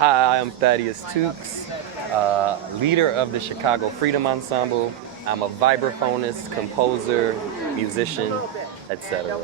Hi, I'm Thaddeus Tukes, leader of the Chicago Freedom Ensemble. I'm a vibraphonist, composer, musician, etc.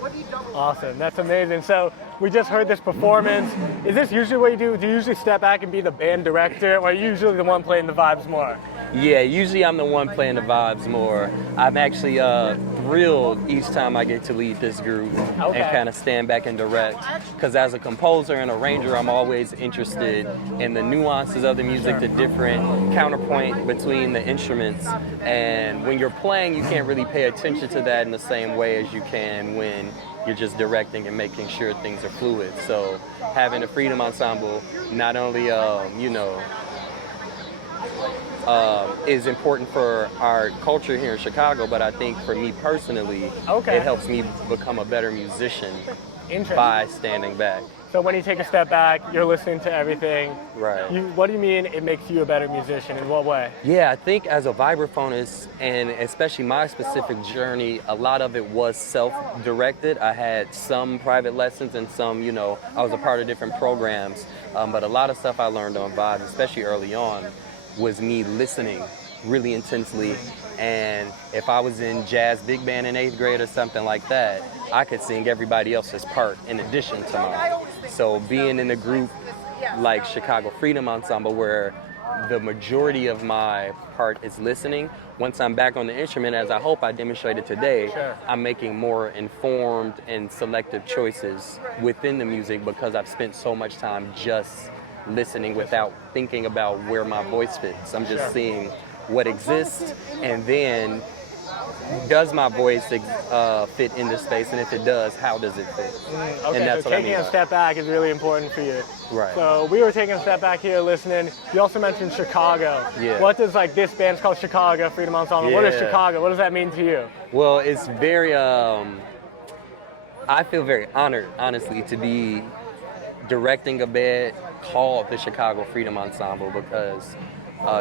Awesome, that's amazing. So we just heard this performance. Is this usually what you do? Do you usually step back and be the band director, or are you usually the one playing the vibes more? Yeah, usually I'm the one playing the vibes more. I'm actually thrilled each time I get to lead this group and kind of stand back and direct. Because as a composer and arranger, I'm always interested in the nuances of the music, the different counterpoint between the instruments. And when you're playing, you can't really pay attention to that in the same way as you can when you're just directing and making sure things are fluid. So having a Freedom Ensemble not only, is important for our culture here in Chicago, but I think for me personally, it helps me become a better musician by standing back. So when you take a step back, you're listening to everything. Right. What do you mean it makes you a better musician? In what way? Yeah, I think as a vibraphonist, and especially my specific journey, a lot of it was self-directed. I had some private lessons and some, I was a part of different programs, but a lot of stuff I learned on vibes, especially early on, was me listening really intensely. And if I was in jazz big band in 8th grade or something like that, I could sing everybody else's part in addition to mine. So being in a group like Chicago Freedom Ensemble, where the majority of my part is listening, once I'm back on the instrument, as I hope I demonstrated today, I'm making more informed and selective choices within the music because I've spent so much time just listening without thinking about where my voice fits. I'm just seeing what exists, and then does my voice fit in this space, and if it does, how does it fit? Okay, and that's so what taking I mean. a step back is really important for you. Right. So we were taking a step back here listening. You also mentioned Chicago. Yeah. What does this band's called Chicago Freedom Ensemble? What is Chicago? What does that mean to you? Well, it's very, I feel very honored, honestly, to be directing a band called the Chicago Freedom Ensemble because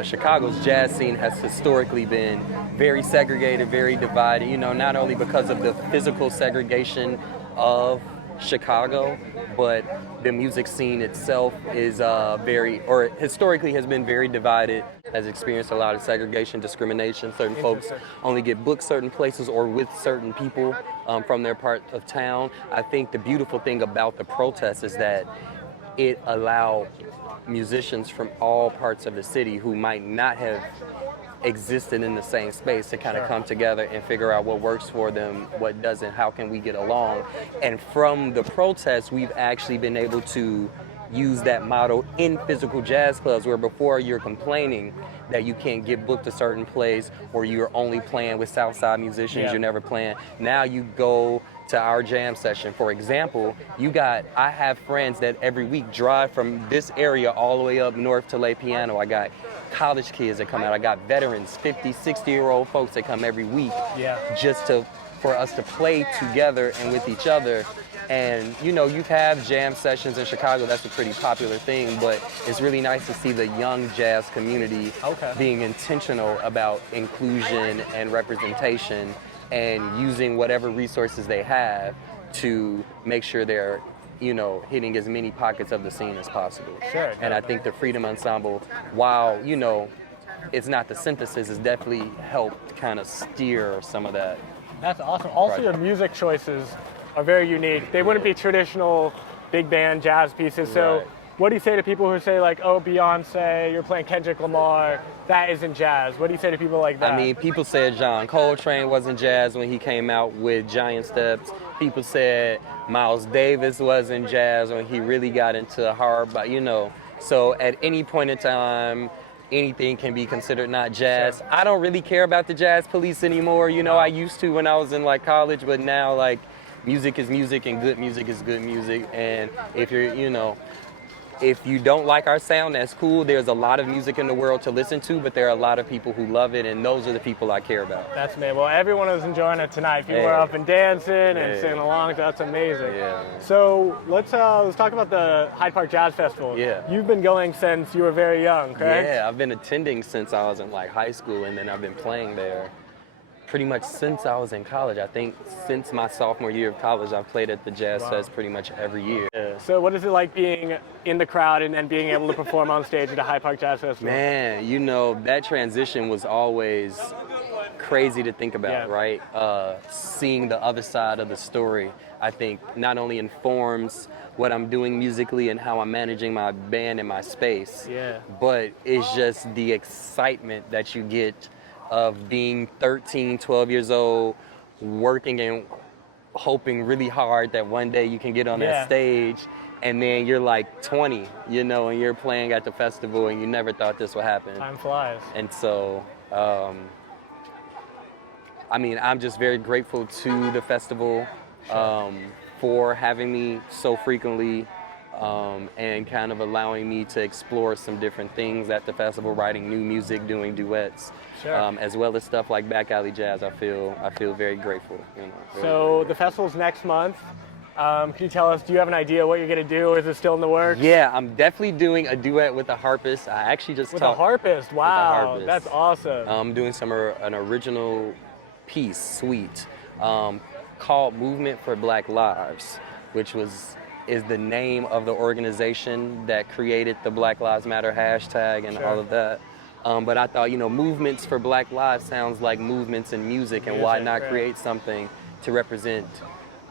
Chicago's jazz scene has historically been very segregated, very divided, not only because of the physical segregation of Chicago, but the music scene itself is historically has been very divided, has experienced a lot of segregation, discrimination. Certain folks only get booked certain places or with certain people from their part of town. I think the beautiful thing about the protest is that it allowed musicians from all parts of the city who might not have existed in the same space to kind of come together and figure out what works for them, what doesn't, how can we get along. And from the protests, we've actually been able to use that model in physical jazz clubs, where before you're complaining that you can't get booked a certain place or you're only playing with Southside musicians, you're never playing. Now you go to our jam session, for example, I have friends that every week drive from this area all the way up north to lay piano. I got college kids that come out. I got veterans, 50, 60-year-old folks that come every week just for us to play together and with each other. And you have jam sessions in Chicago, that's a pretty popular thing, but it's really nice to see the young jazz community being intentional about inclusion and representation and using whatever resources they have to make sure they're, hitting as many pockets of the scene as possible. And I think the Freedom Ensemble, while, it's not the synthesis, it's definitely helped kind of steer some of that. That's awesome. Also, your music choices are very unique. They wouldn't be traditional big band jazz pieces. So what do you say to people who say oh, Beyonce, you're playing Kendrick Lamar, that isn't jazz? What do you say to people like that? I mean, people said John Coltrane wasn't jazz when he came out with Giant Steps. People said Miles Davis wasn't jazz when he really got into hard, but so at any point in time, anything can be considered not jazz. I don't really care about the jazz police anymore. I used to when I was in college, but now music is music and good music is good music. And if you're, if you don't like our sound, that's cool. There's a lot of music in the world to listen to, but there are a lot of people who love it, and those are the people I care about. That's amazing. Well, everyone was enjoying it tonight. People were up and dancing and singing along. That's amazing. So let's talk about the Hyde Park Jazz Festival. You've been going since you were very young, correct? Yeah, I've been attending since I was in high school, and then I've been playing there pretty much since I was in college. I think since my sophomore year of college, I've played at the Jazz Fest pretty much every year. Yeah. So what is it like being in the crowd and then being able to perform on stage at a Hyde Park Jazz Festival? Man, you know, that transition was always crazy to think about, right? Seeing the other side of the story, I think, not only informs what I'm doing musically and how I'm managing my band and my space, but it's just the excitement that you get of being 13, 12 years old, working and hoping really hard that one day you can get on that stage, and then you're like 20, you know, and you're playing at the festival and you never thought this would happen. Time flies. And so, I mean, I'm just very grateful to the festival for having me so frequently and kind of allowing me to explore some different things at the festival, writing new music, doing duets, as well as stuff like Back Alley Jazz. I feel very grateful. You know, so the festival's next month. Can you tell us, do you have an idea what you're going to do? Is it still in the works? Yeah, I'm definitely doing a duet with a harpist. I actually just With a harpist? Wow, that's awesome. I'm doing an original piece, suite, called Movement for Black Lives, which is the name of the organization that created the Black Lives Matter hashtag and all of that. But I thought, you know, movements for Black lives sounds like movements in music, and why not create something to represent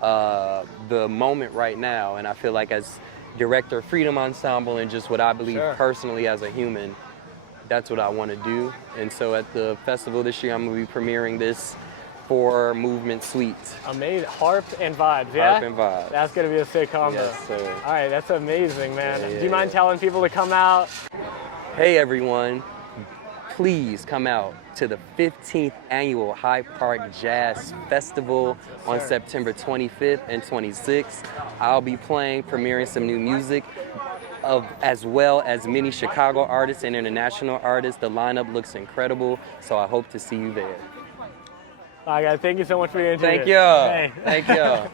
the moment right now? And I feel like as director of Freedom Ensemble and just what I believe personally as a human, that's what I want to do. And so at the festival this year, I'm going to be premiering this 4 movement suite. Amazing. Harp and vibes, yeah? Harp and vibes. That's going to be a sick combo. Yes, sir. All right, that's amazing, man. Do you mind telling people to come out? Hey, everyone. Please come out to the 15th annual Hyde Park Jazz Festival on September 25th and 26th. I'll be premiering some new music, as well as many Chicago artists and international artists. The lineup looks incredible, so I hope to see you there. All right, guys, thank you so much for your interview. Thank you. Thank you.